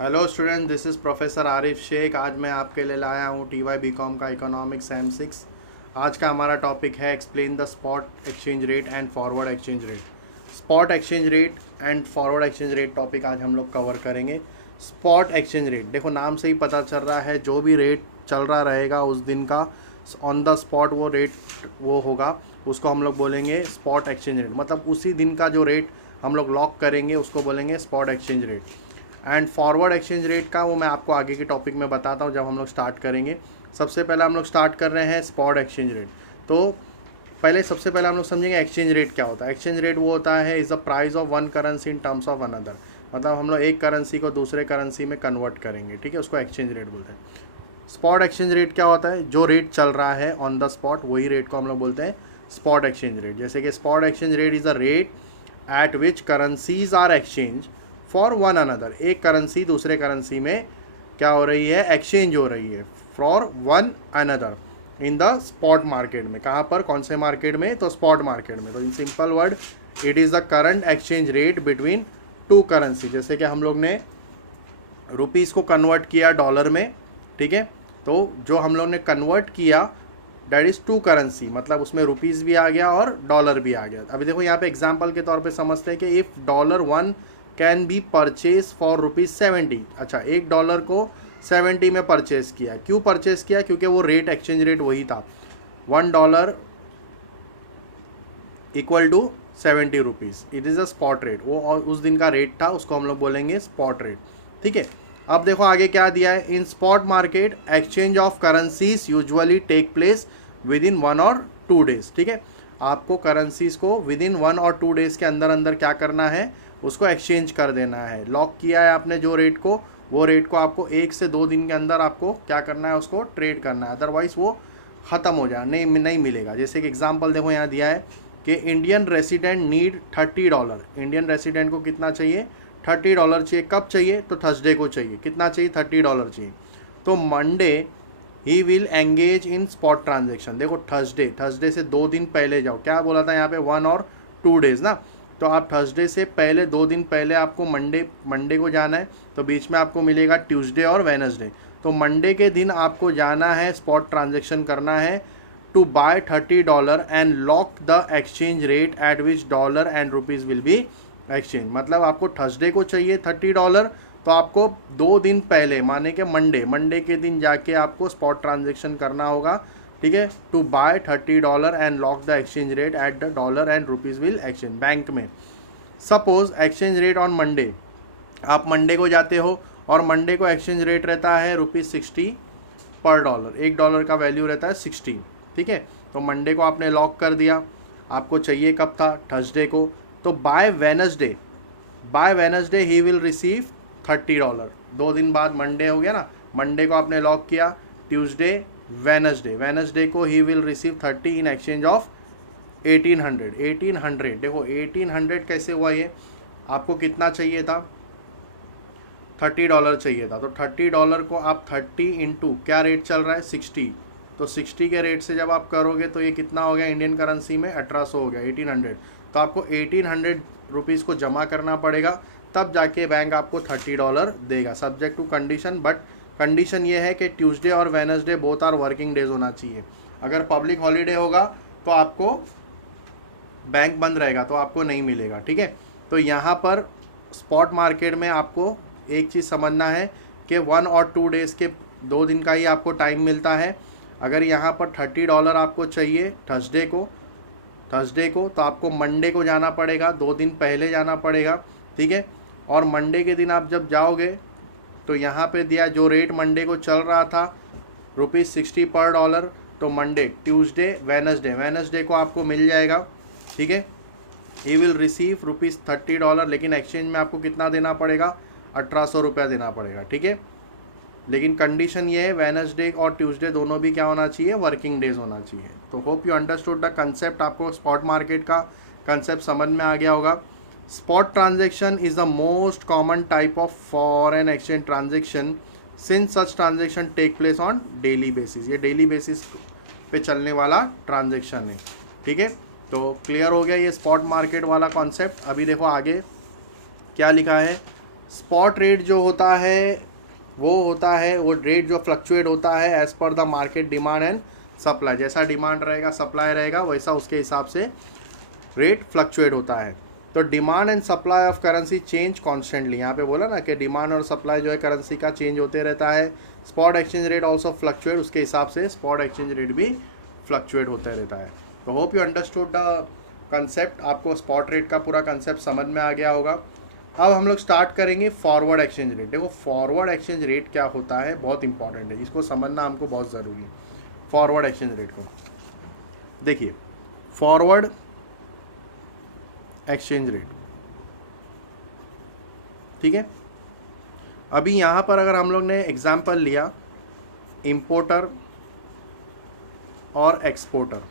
Hello student, this is professor Arif Sheikh. आज मैं आपके लिए लाया हूँ TY BCom का इकोनॉमिक्स M6। आज का हमारा टॉपिक है explain the spot exchange rate and forward exchange rate. Spot exchange rate and forward exchange rate topic आज हम लोग कवर करेंगे। स्पॉट एक्सचेंज रेट, देखो नाम से ही पता चल रहा है, जो भी रेट चल रहा रहेगा उस दिन का ऑन द स्पॉट वो रेट वो होगा, उसको हम लोग बोलेंगे स्पॉट एक्सचेंज रेट। मतलब उसी दिन का जो रेट हम लोग लॉक करेंगे उसको बोलेंगे spot exchange rate. And forward exchange rate का वो मैं आपको आगे के टॉपिक में बताता हूँ जब हम लोग स्टार्ट करेंगे। सबसे पहले हम लोग स्टार्ट कर रहे हैं स्पॉट एक्सचेंज रेट। तो सबसे पहले हम लोग समझेंगे एक्सचेंज रेट क्या होता है। एक्सचेंज रेट वो होता है is the price of one currency in terms of another. मतलब हम लोग एक करेंसी को दूसरे करेंसी में कन्वर्ट करेंगे, ठीक है, उसको एक्सचेंज रेट बोलते हैं। स्पॉट एक्सचेंज रेट क्या होता है? जो रेट चल रहा है ऑन द स्पॉट, वही रेट को हम लोग बोलते हैं स्पॉट एक्सचेंज रेट। जैसे कि spot exchange rate is the rate at which currencies are exchange for one another. एक करेंसी दूसरे करेंसी में क्या हो रही है? एक्सचेंज हो रही है for one another in the spot market में। कहाँ पर? कौन से मार्केट में? तो स्पॉट मार्केट में। तो इन simple word, it is the current exchange rate between two currency. जैसे कि हम लोग ने रुपीज़ को कन्वर्ट किया डॉलर में, ठीक है, तो जो हम लोग ने कन्वर्ट किया डैट इज़ टू करेंसी, मतलब उसमें रुपीज़ भी आ गया और डॉलर भी आ गया। अभी देखो यहाँ पे एग्जांपल के तौर पे समझते हैं कि if dollar one can be purchase for ₹70। अच्छा, $1 को 70 में परचेज किया। क्यों परचेज किया? क्योंकि वो रेट, एक्सचेंज रेट वही था, $1 equal to 70 rupees. It is a spot rate, वो उस दिन का रेट था, उसको हम लोग बोलेंगे स्पॉट रेट, ठीक है। अब देखो आगे क्या दिया है। In spot market exchange of currencies usually take place within 1 और 2 डेज, ठीक है। आपको करेंसीज को विद इन 1 और 2 डेज के अंदर अंदर क्या करना है? उसको एक्सचेंज कर देना है। लॉक किया है आपने जो रेट को, वो रेट को आपको 1 से 2 दिन के अंदर आपको क्या करना है? उसको ट्रेड करना है, अदरवाइज़ वो ख़त्म हो जाए, नहीं मिलेगा। जैसे कि एग्जांपल देखो यहाँ दिया है कि Indian resident need $30। Indian resident को कितना चाहिए? $30 चाहिए। कब चाहिए? तो थर्सडे को चाहिए। कितना चाहिए? $30 चाहिए। तो Monday he will engage in spot transaction. देखो थर्सडे से 2 दिन पहले जाओ। क्या बोला था यहाँ पे? 1 और 2 डेज ना। तो आप थर्सडे से पहले 2 दिन पहले आपको मंडे को जाना है। तो बीच में आपको मिलेगा ट्यूसडे और वेनसडे। तो मंडे के दिन आपको जाना है, स्पॉट ट्रांजेक्शन करना है to buy $30 and lock the exchange rate at which dollar and rupees will be exchange. मतलब आपको थर्सडे को चाहिए $30, तो आपको 2 दिन पहले, माने कि मंडे के दिन जाके आपको स्पॉट ट्रांजेक्शन करना होगा, ठीक है, to buy $30 and lock the exchange rate at the dollar and rupees will exchange bank में। Suppose exchange rate on Monday, आप मंडे को जाते हो और मंडे को एक्सचेंज रेट रहता है ₹60 पर डॉलर। $1 का वैल्यू रहता है 60, ठीक है। तो मंडे को आपने लॉक कर दिया, आपको चाहिए कब था? थर्सडे को। तो बाय वेनसडे ही विल रिसीव $30। 2 दिन बाद मंडे हो गया ना, मंडे को आपने लॉक किया, ट्यूसडे वेनसडे को ही will receive 30 in exchange of 1800। देखो 1800 कैसे हुआ ये? आपको कितना चाहिए था? $30 चाहिए था। तो $30 को आप 30 इंटू क्या रेट चल रहा है? 60। तो 60 के रेट से जब आप करोगे तो ये कितना हो गया इंडियन करेंसी में? 1800 हो गया, 1800। तो आपको 1800 रुपीज़ को जमा करना पड़ेगा, तब जाके बैंक आपको $30 देगा, subject to condition. But condition ये है कि ट्यूसडे और Wednesday both are working days होना चाहिए। अगर पब्लिक हॉलीडे होगा तो आपको बैंक बंद रहेगा, तो आपको नहीं मिलेगा, ठीक है। तो यहाँ पर स्पॉट मार्केट में आपको एक चीज़ समझना है कि 1 और 2 डेज़ के 2 दिन का ही आपको टाइम मिलता है। अगर यहाँ पर $30 आपको चाहिए थर्सडे को, तो आपको मंडे को जाना पड़ेगा, 2 दिन पहले जाना पड़ेगा, ठीक है। और मंडे के दिन आप जब जाओगे तो यहाँ पे दिया जो रेट मंडे को चल रहा था ₹60 पर डॉलर। तो मंडे, ट्यूसडे, वेनसडे को आपको मिल जाएगा, ठीक है। ही विल रिसीव $30, लेकिन एक्सचेंज में आपको कितना देना पड़ेगा? 1800 रुपया देना पड़ेगा, ठीक है। लेकिन कंडीशन ये है वेनसडे और ट्यूसडे दोनों भी क्या होना चाहिए? वर्किंग डेज होना चाहिए। तो hope you understood the concept. आपको स्पॉट मार्केट का कंसेप्ट समझ में आ गया होगा। Spot transaction is the most common type of foreign exchange transaction since such transaction take place on daily basis. ये डेली बेसिस पे चलने वाला ट्रांजेक्शन है, ठीक है। तो क्लियर हो गया ये स्पॉट मार्केट वाला कॉन्सेप्ट। अभी देखो आगे क्या लिखा है। स्पॉट रेट जो होता है वो रेट जो फ्लक्चुएट होता है as per the market demand and supply. जैसा डिमांड रहेगा सप्लाई रहेगा वैसा उसके हिसाब से रेट फ्लक्चुएट होता है। तो demand and supply of currency change constantly, यहाँ पे बोला ना कि डिमांड और सप्लाई जो है करेंसी का चेंज होते रहता है। Spot exchange rate also fluctuate, उसके हिसाब से स्पॉट एक्सचेंज रेट भी फ्लक्चुएट होता रहता है। तो hope you understood the concept, आपको स्पॉट रेट का पूरा कंसेप्ट समझ में आ गया होगा। अब हम लोग स्टार्ट करेंगे फॉरवर्ड एक्सचेंज रेट। देखो फॉरवर्ड एक्सचेंज रेट क्या होता है, बहुत इंपॉर्टेंट है, इसको समझना हमको बहुत ज़रूरी है। फॉरवर्ड एक्सचेंज रेट को देखिए, फॉरवर्ड एक्सचेंज रेट, ठीक है। अभी यहाँ पर अगर हम लोग ने एग्जाम्पल लिया इंपोर्टर और एक्सपोर्टर,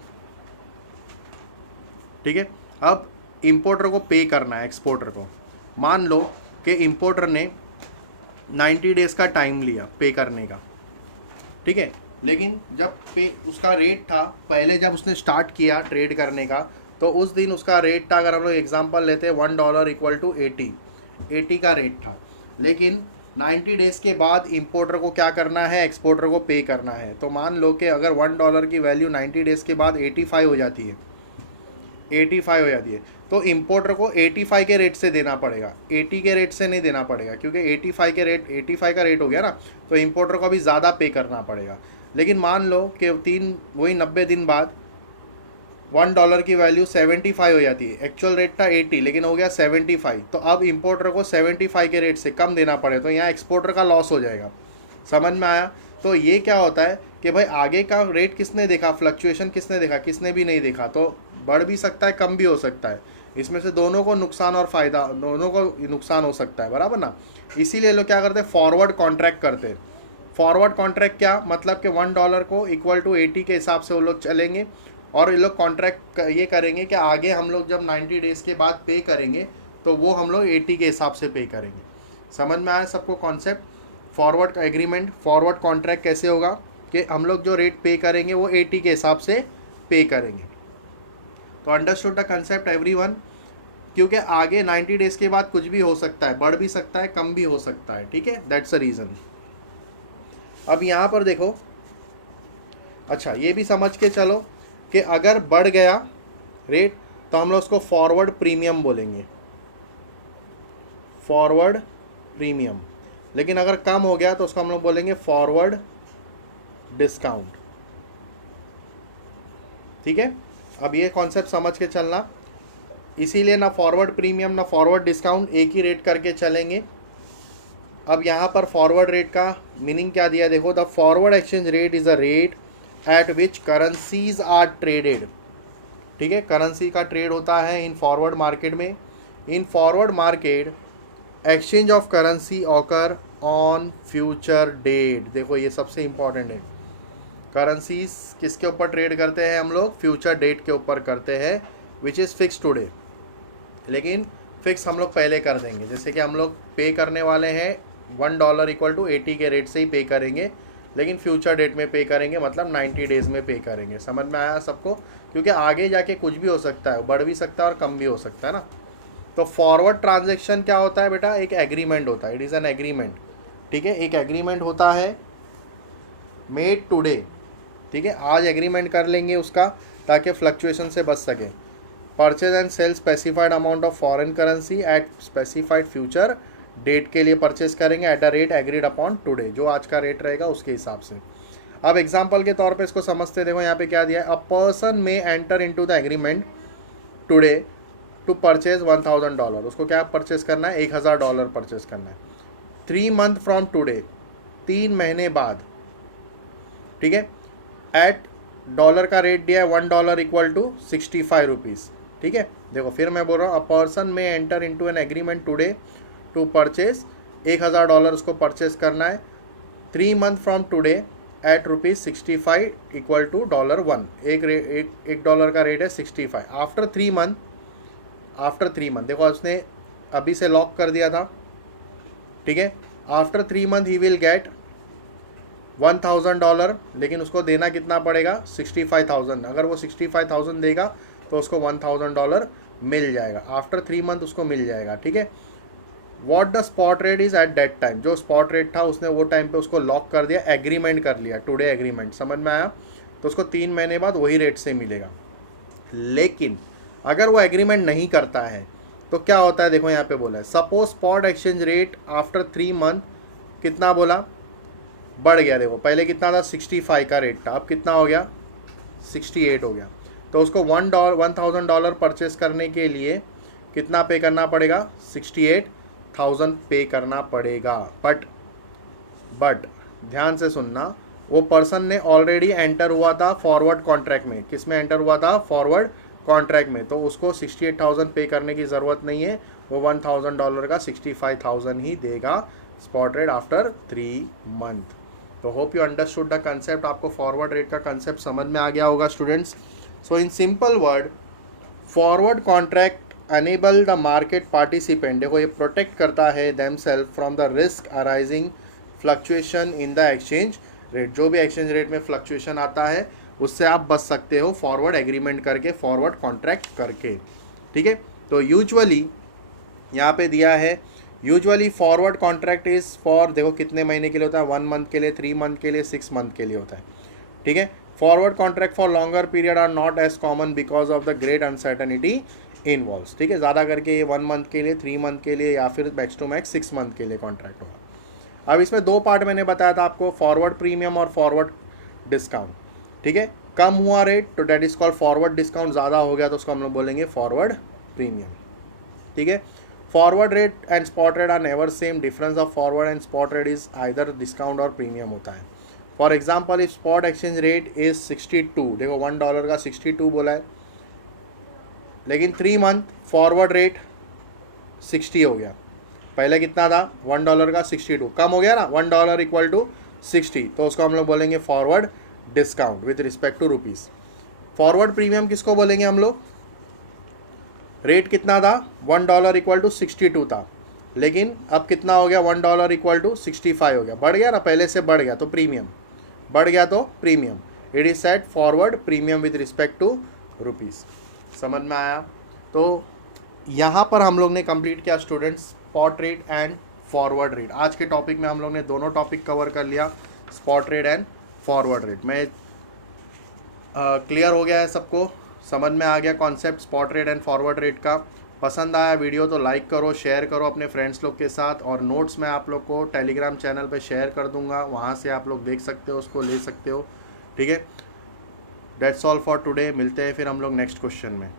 ठीक है। अब इंपोर्टर को पे करना है एक्सपोर्टर को। मान लो कि इंपोर्टर ने 90 डेज़ का टाइम लिया पे करने का, ठीक है। लेकिन जब पे उसका रेट था, पहले जब उसने स्टार्ट किया ट्रेड करने का, तो उस दिन उसका रेट था, अगर हम लोग एग्जांपल लेते हैं $1 इक्वल टू 80 का रेट था। लेकिन 90 डेज़ के बाद इंपोर्टर को क्या करना है, एक्सपोर्टर को पे करना है। तो मान लो कि अगर $1 की वैल्यू 90 डेज़ के बाद 85 हो जाती है, 85 हो जाती है, तो इंपोर्टर को 85 के रेट से देना पड़ेगा, 80 के रेट से नहीं देना पड़ेगा, क्योंकि 85 का रेट हो गया ना, तो इंपोर्टर को अभी ज़्यादा पे करना पड़ेगा। लेकिन मान लो कि वही 90 दिन बाद $1 की वैल्यू 75 हो जाती है, एक्चुअल रेट था 80 लेकिन हो गया 75, तो अब इंपोर्टर को 75 के रेट से कम देना पड़े, तो यहाँ एक्सपोर्टर का लॉस हो जाएगा। समझ में आया? तो ये क्या होता है कि भाई आगे का रेट किसने देखा, फ्लक्चुएशन किसने देखा, किसने भी नहीं देखा। तो बढ़ भी सकता है, कम भी हो सकता है, इसमें से दोनों को नुकसान और फ़ायदा, दोनों को नुकसान हो सकता है, बराबर ना। इसीलिए लोग क्या करते हैं, फॉरवर्ड कॉन्ट्रैक्ट करते हैं। फॉरवर्ड कॉन्ट्रैक्ट क्या मतलब कि $1 को इक्वल टू 80 के हिसाब से वो लोग चलेंगे, और ये लोग कॉन्ट्रैक्ट ये करेंगे कि आगे हम लोग जब 90 डेज़ के बाद पे करेंगे तो वो हम लोग 80 के हिसाब से पे करेंगे। समझ में आया सबको कॉन्सेप्ट? फॉरवर्ड का एग्रीमेंट, फॉरवर्ड कॉन्ट्रैक्ट कैसे होगा कि हम लोग जो रेट पे करेंगे वो 80 के हिसाब से पे करेंगे। तो अंडरस्टूड द कंसेप्ट एवरीवन? क्योंकि आगे 90 डेज़ के बाद कुछ भी हो सकता है, बढ़ भी सकता है, कम भी हो सकता है, ठीक है। That's the reason. अब यहाँ पर देखो, अच्छा ये भी समझ के चलो कि अगर बढ़ गया रेट तो हम लोग उसको फॉरवर्ड प्रीमियम बोलेंगे, फॉरवर्ड प्रीमियम। लेकिन अगर कम हो गया तो उसको हम लोग बोलेंगे फॉरवर्ड डिस्काउंट, ठीक है। अब ये कॉन्सेप्ट समझ के चलना, इसीलिए ना फॉरवर्ड प्रीमियम ना फॉरवर्ड डिस्काउंट, एक ही रेट करके चलेंगे। अब यहाँ पर फॉरवर्ड रेट का मीनिंग क्या दिया, देखो, the forward exchange rate is a rate at which currencies are traded, ठीक है। करेंसी का ट्रेड होता है इन फॉरवर्ड मार्केट में। In forward market exchange of currency occur on future date. देखो ये सबसे इंपॉर्टेंट है, करेंसीज किसके ऊपर ट्रेड करते हैं हम लोग, फ्यूचर डेट के ऊपर करते हैं, विच इज़ फिक्स टुडे। लेकिन फिक्स हम लोग पहले कर देंगे, जैसे कि हम लोग पे करने वाले हैं $1 इक्वल टू 80 के रेट से ही पे करेंगे, लेकिन फ्यूचर डेट में पे करेंगे, मतलब 90 डेज़ में पे करेंगे। समझ में आया सबको? क्योंकि आगे जाके कुछ भी हो सकता है, बढ़ भी सकता है और कम भी हो सकता है ना। तो फॉरवर्ड ट्रांजैक्शन क्या होता है बेटा, एक एग्रीमेंट होता है, इट इज़ एन एग्रीमेंट, ठीक है। एक एग्रीमेंट होता है मेड टुडे, ठीक है। आज एग्रीमेंट कर लेंगे उसका ताकि फ्लक्चुएशन से बच सके। Purchase and sale specified amount of foreign currency at specified future date के लिए परचेज करेंगे at the rate agreed upon today, जो आज का रेट रहेगा उसके हिसाब से। अब एग्जांपल के तौर पे इसको समझते, देखो यहाँ पे क्या दिया है, a person may enter into the agreement today to purchase $1000। उसको क्या परचेज करना है, $1000 परचेज करना है। 3 मंथ फ्रॉम टुडे, 3 महीने बाद, ठीक है। एट डॉलर का रेट दिया है $1 इक्वल टू 65 रुपीज़, ठीक है। देखो फिर मैं बोल रहा हूँ, a person may enter into an agreement today to purchase, $1000 उसको परचेज करना है। 3 month from today at ₹65 equal to $1। एक डॉलर का रेट है 65। आफ्टर 3 मंथ देखो उसने अभी से लॉक कर दिया था, ठीक है। After 3 month he will get $1000, लेकिन उसको देना कितना पड़ेगा, 65,000। अगर वो 65,000 देगा तो उसको $1000 मिल जाएगा, आफ्टर 3 मंथ उसको मिल जाएगा, ठीक है। What the spot rate is at that time, जो स्पॉट रेट था उसने वो टाइम पे उसको लॉक कर दिया, एग्रीमेंट कर लिया, टुडे एग्रीमेंट, समझ में आया, तो उसको 3 महीने बाद वही रेट से मिलेगा। लेकिन अगर वो एग्रीमेंट नहीं करता है तो क्या होता है, देखो यहाँ पे बोला है suppose spot exchange rate after 3 month कितना बोला, बढ़ गया। देखो पहले कितना था, 65 का रेट था, अब कितना हो गया, 68 हो गया। तो उसको $1,000 परचेस करने के लिए कितना पे करना पड़ेगा, 68,000 पे करना पड़ेगा। बट ध्यान से सुनना, वो पर्सन ने ऑलरेडी एंटर हुआ था फॉरवर्ड कॉन्ट्रैक्ट में, किस में एंटर हुआ था, फॉरवर्ड कॉन्ट्रैक्ट में, तो उसको 68,000 पे करने की ज़रूरत नहीं है, वो $1,000 का 65,000 ही देगा स्पॉट रेट आफ्टर 3 मंथ। तो hope you understood the concept, आपको फॉरवर्ड रेट का कंसेप्ट समझ में आ गया होगा students. So in simple word, forward contract enable the market participant, देखो ये प्रोटेक्ट करता है themselves from the risk arising fluctuation in the exchange rate, जो भी एक्सचेंज रेट में फ्लक्चुएशन आता है उससे आप बच सकते हो फॉरवर्ड एग्रीमेंट करके, फॉरवर्ड कॉन्ट्रैक्ट करके, ठीक है। तो यूजुअली यहाँ पे दिया है, usually forward contract is for, देखो कितने महीने के लिए होता है, 1 मंथ के लिए, 3 मंथ के लिए, 6 मंथ के लिए होता है, ठीक है। Forward contract for longer period are not as common because of the great uncertainty involves, ठीक है। ज़्यादा करके ये 1 मंथ के लिए, 3 मंथ के लिए, या फिर मैक्स टू मैक्स 6 मंथ के लिए कॉन्ट्रैक्ट होगा। अब इसमें 2 पार्ट मैंने बताया था आपको, फॉरवर्ड प्रीमियम और फॉरवर्ड डिस्काउंट, ठीक है। कम हुआ रेट तो that is called forward discount, ज़्यादा हो गया तो उसको हम लोग बोलेंगे फॉरवर्ड प्रीमियम, ठीक है। Forward rate and spot rate are never same, difference of forward and spot rate is either discount और प्रीमियम होता है। For example if spot exchange rate is 62, देखो $1 का 62 बोला है, लेकिन 3 मंथ फॉरवर्ड रेट 60 हो गया, पहले कितना था, $1 का 62, कम हो गया ना, $1 इक्वल टू 60, तो उसको हम लोग बोलेंगे forward discount with respect to rupees. Forward premium किसको बोलेंगे हम लोग, रेट कितना था, $1 इक्वल टू 62 था, लेकिन अब कितना हो गया, $1 इक्वल टू 65 हो गया, बढ़ गया ना, पहले से बढ़ गया तो प्रीमियम, बढ़ गया तो premium, it is set forward premium with respect to rupees. समझ में आया। तो यहाँ पर हम लोग ने कंप्लीट किया students spot rate and forward rate. आज के टॉपिक में हम लोग ने दोनों टॉपिक कवर कर लिया, spot rate and forward rate. मैं क्लियर हो गया है सबको, समझ में आ गया concept spot rate and forward rate का। पसंद आया वीडियो तो लाइक करो, शेयर करो अपने फ्रेंड्स लोग के साथ, और नोट्स मैं आप लोग को टेलीग्राम चैनल पे शेयर कर दूंगा, वहाँ से आप लोग देख सकते हो, उसको ले सकते हो, ठीक है। दैट्स ऑल फॉर टुडे, मिलते हैं फिर हम लोग नेक्स्ट क्वेश्चन में।